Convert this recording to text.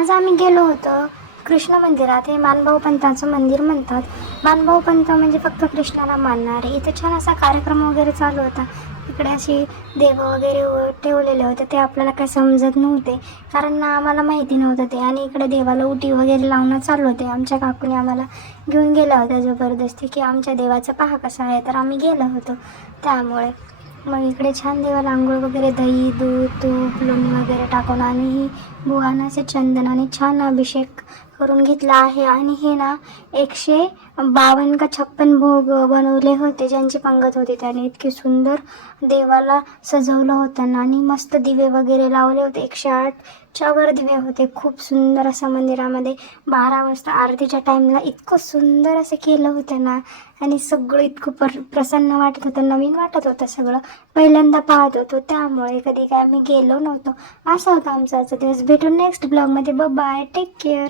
आज आम्ही गेलो होतो कृष्ण मंदिरात. हे मानभाऊ पंतांचं मंदिर म्हणतात. मानभाऊ पंत म्हणजे फक्त कृष्णाला मानणारे. इथे छान असा कार्यक्रम वगैरे चालू होता. इकडे अशी देव वगैरे ठेवलेले होते. ते आपल्याला काही समजत नव्हते कारण ना आम्हाला माहिती नव्हतं ते. आणि इकडे देवाला उटी वगैरे लावणं चालू होते. आमच्या काकूने आम्हाला घेऊन गेल्या होत्या जबरदस्ती की आमच्या देवाचं पहा कसं आहे. तर आम्ही गेलो होतो त्यामुळे. मग इकडे छान देवाला आंघोळ वगैरे, दही दूध तूप लोणी वगैरे टाकून आणि बुवानं असे चंदनाने छान अभिषेक करून घेतला आहे. आणि हे ना 152 का 56 भोग बनवले होते. ज्यांची पंगत होती त्याने इतके सुंदर देवाला सजवलं होतं ना. आणि मस्त दिवे वगैरे लावले होते. 108च्या वर दिवे होते. खूप सुंदर असं मंदिरामध्ये 12 वाजता आरतीच्या टाईमला इतकं सुंदर असं केलं होतं ना. आणि सगळं इतकं प्रसन्न वाटत होतं, नवीन वाटत होतं सगळं. पहिल्यांदा पाहत होतो त्यामुळे कधी काय आम्ही गेलो नव्हतो. असा होता आमचा आजचा दिवस. भेटून नेक्स्ट ब्लॉगमध्ये. Bye, take care.